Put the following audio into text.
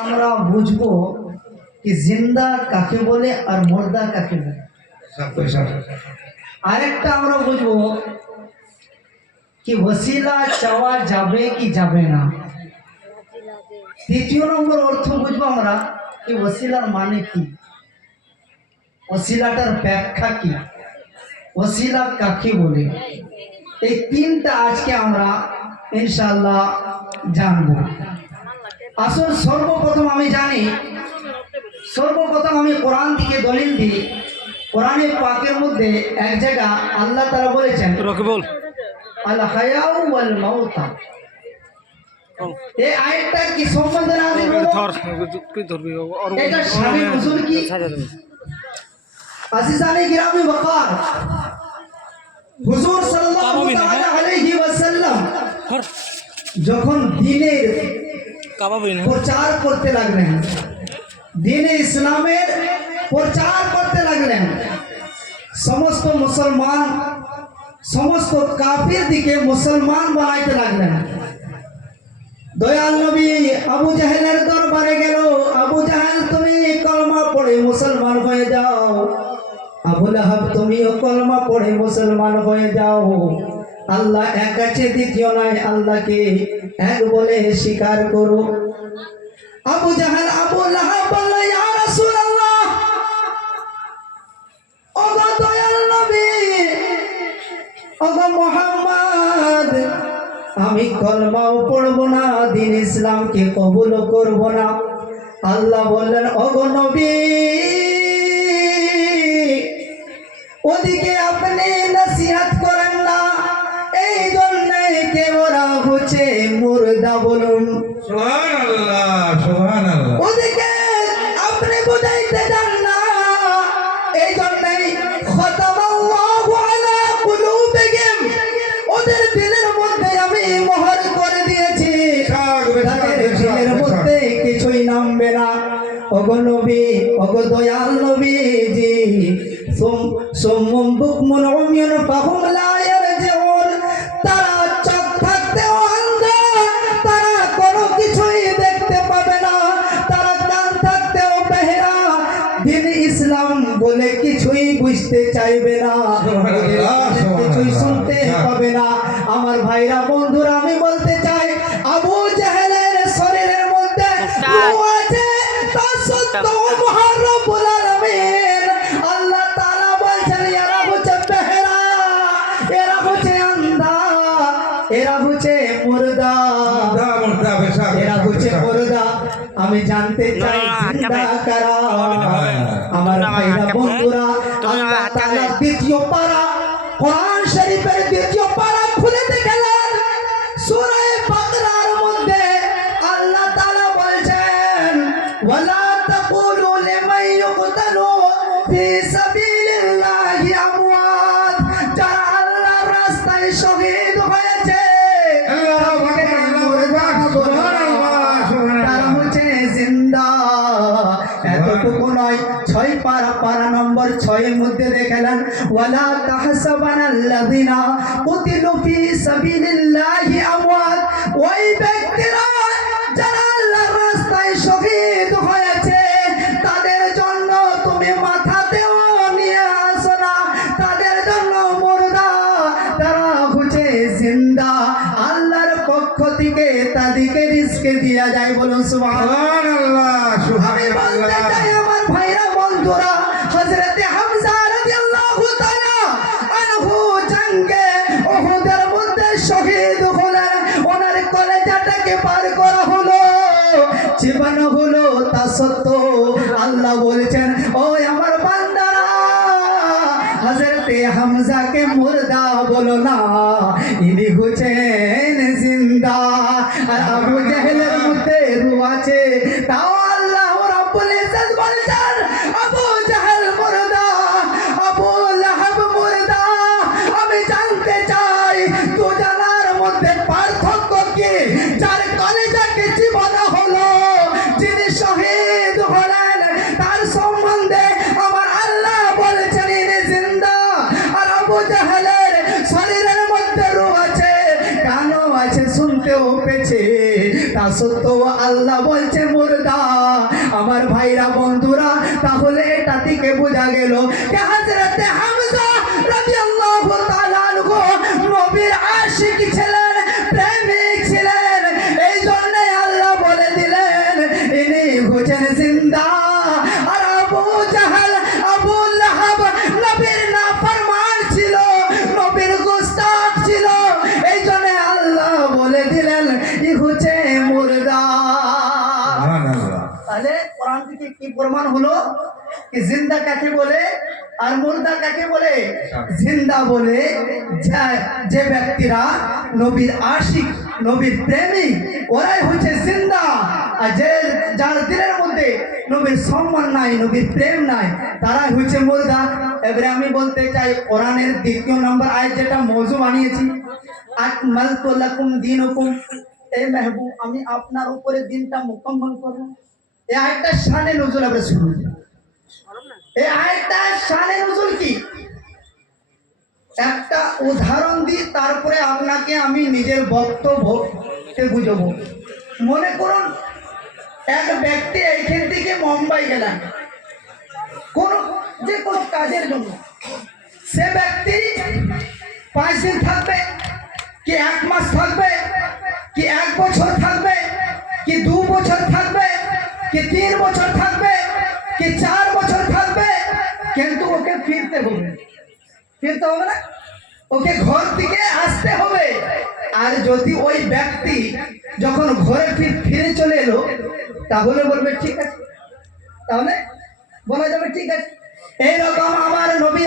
আমরা বুঝবো कि जिंदा কাকে বলে আর মুর্দা কাকে বলে। আরেকটা আমরা বুঝবো कि वसीला চাওয়া যাবে কি যাবে না। তৃতীয় নম্বর অর্থ বুঝবো আমরা कि वसीलाর মানে কি, वसीलाটার ব্যাখ্যা কি, वसीला কাকে বলে। এই তিনটা আজকে আমরা ইনশাআল্লাহ জানবো। আসল সর্বপ্রথম আমি জানি, সর্বপ্রথম আমি কোরআন থেকে দলিল দিই। কোরআনে পাকের মধ্যে এক জায়গা আল্লাহ তাআলা বলেছেন আল হায়াউ ওয়াল মাউতা। এই আয়াতটা কি সম্বন্ধে নাযিল হলো? এটা শানে নুজুল কি? আজিজানে কিরামে ওয়াকার হুজুর সাল্লাল্লাহু তাআলা আলাইহি ওয়াসাল্লাম যখন দ্বীনের প্রচার করতে লাগলেন, দ্বীনে ইসলামের প্রচার করতে লাগলেন, সমস্ত মুসলমান সমস্ত কাফির দিকে মুসলমান বানাইতে লাগলেন। দয়াল নবী আবু জাহেলের দরবারে গেল, আবু জাহেল তুমি কলমা পড়ে মুসলমান হয়ে যাও, আবু লাহাব তুমিও কলমা পড়ে মুসলমান হয়ে যাও। আল্লাহ এক আছে, দ্বিতীয় নাই, আল্লাহকে এক বলে স্বীকার করো। আবু জাহেল আবু লাহাব বলল, ইয়া রাসূলুল্লাহ, ওগো দয়াল নবী, ওগো মুহাম্মদ, আমি কলমাও পড়ব না, দ্বীন ইসলামকে কবুল করব না। আল্লাহ বললেন, ওগো নবী, ওদিকে আপনি নসিহত করেন না, এই জন্য কে ওরা হচ্ছে মুর্দা বলুন। সুবহানাল্লাহ, সুবহানাল্লাহ। ওদিকে আপনি বুঝাইতে যান না, এই জন্যই খতামাল্লাহু আলা কুলুবিহিম, ওদের দিলের মধ্যে আমি মোহর করে দিয়েছি, তাদের দিলের মধ্যে কিছুই নামবে না। ওগো নবী, ওগো দয়াল নবীজি, সুম্মুম বুকমুন উমিয়ুন ফাহুম লা ইয়ারজিউন, তারা চোখ থাকতেও অন্ধ, তারা কোনো কিছুই দেখতে পাবে না, তারা কান থাকতেও বেহেরা, দ্বীন ইসলাম বলে কিছুই বুঝতে চাইবে না, কিছুই শুনতে পাবে না। আমার ভাইরা বন্ধুরা, আমি বলতে চাই, আবু জাহেলের শরীরের মধ্যে রূহ আছে, তার সত্ত্বেও মহান রব্বুল আলামিন আল্লাহ তাআলা বলছেন এরা হচ্ছে বেহেরা, এরা হচ্ছে আন্ধা, এরা হচ্ছে মুর্দা, এরা হচ্ছে মুর্দা। আমি জানতে চাই জিন্দা কারা। আমার ভাইরা বন্ধুরা, আল্লাহ তাআলা দ্বিতীয় পারা, কোরআন শরীফের দ্বিতীয় পারা খুলে দেখলেন, সূরা বাকরার মধ্যে আল্লাহ তাআলা বলছেন, ওয়ালা তাকুলু লিমান ইউকতালু ফি সাবিলিল্লাহি আমওয়াত, যারা আল্লাহর রাস্তায় শহীদ হয়েছে তারা হচ্ছে জিন্দা। এতটুকু নয়, 6 পারা নম্বর 6 এর মধ্যে দেখলেন, ওয়ালা তাহসাবানাল্লাযিনা কুতিলু ফি সাবিলিল্লাহি আমওয়াত, ওই ব্যক্তিরা যারা আল্লাহর রাস্তায় শহীদ হয়েছে তাদের জন্য তুমি মাথাতেও নিয়ে আসো না, তাদের জন্য মুর্দা, তারা হচ্ছে জিন্দা। আল্লাহর পক্ষ থেকে তাদেরকে রিজক দেয়া যায়, বলুন সুবহানাল্লাহ। আমি বলতে চাই আমার ভাইরা বন্ধুরা, হযরত হামজা রাদিয়াল্লাহু তাআলা আনহু জঙ্গে উহুদের মধ্যে শহীদ হলেন, ওনার কলেজাটাকে পার করা হলো, জীবন হলো, তা সত্ত্বেও আল্লাহ বলেছেন, ও আমার বান্দারা, হযরত হামজাকে মুর্দা বলো না, ইনি হচ্ছেন জিন্দা। আর আবু জাহেলের মধ্যে রূহ আছে, তাও আল্লাহ রাব্বুল ইজ্জত বলছেন, আবু জাহেল মুর্দা, আবু লাহাব মুর্দা। আমি জানতে চাই দুজনের মধ্যে পার্থক্য কি? যার কলেজাকে জীবন হলো, যিনি শহীদ হলেন, তার সম্বন্ধে আমার আল্লাহ বলেছেন ইনি জিন্দা। আর আবু জাহেলের শরীরের মধ্যে রূহ আছে, কানও আছে, শুনতেও পেয়েছে, তা সত্ত্বেও আল্লাহ বলছে মুর্দা। আমার ভাইরা বন্ধুরা, তাহলে এটা থেকে বোঝা গেল যে হযরতে হামজা রাদিয়াল্লাহু তাআলা আনহু নবীর আশিক ছিলেন, প্রেমিক ছিলেন। এই জন্য আল্লাহ বলে দিলেন ইনি হচ্ছেন জিন্দা। আর আবু জাহাল, আবু লাহাব নবীর নাফরমান ছিল, নবীর গোস্তাক ছিল। এই জন্য আল্লাহ বলে দিলেন ই হচ্ছে মুর্দা। তাহলে কোরআন থেকে কি প্রমাণ হলো কি জিন্দা কাকে বলে আর মুর্দা কাকে বলে? জিন্দা বলে যে ব্যক্তিরা নবীর আশিক, নবীর প্রেমিক, ওরাই হচ্ছে জিন্দা। আর যার দিলের মধ্যে নবীর সম্মান নাই, নবীর প্রেম নাই, তারাই হচ্ছে মুর্দা। এবারে আমি বলতে চাই কোরআনের 2 নম্বর আয়াত যেটা মওযু বানিয়েছি, আকমালতু লাকুম দীনুকুম, এই মেহবুব আমি আপনার উপরে দিনটা মুকম্মল করব। এই আয়াতটার শানে নজুল আমরা শুনুন। এই আয়াতটার শানে নজুল কি? একটা উদাহরণ দিই, তারপরে আপনাকে আমি নিজের বক্তব্যকে বুঝাবো। মনে করুন এক ব্যক্তি এইখান থেকে মুম্বাই গেলেন যে কোনো কাজের জন্য। সে ব্যক্তি 5 দিন থাকবে, কি 1 মাস থাকবে, কি 1 বছর থাকবে, কি 2 বছর থাকবে, কি 3 বছর থাকবে, কি 4 বছর থাকবে, কিন্তু ওকে ফিরতে হবে না, ওকে ঘর থেকে আসতে হবে। আর যদি ওই ব্যক্তি যখন ঘরে ফিরে চলে এলো, তাহলে বলবে ঠিক আছে, তাহলে বলা যাবে ঠিক আছে। এইরকম আমার নবী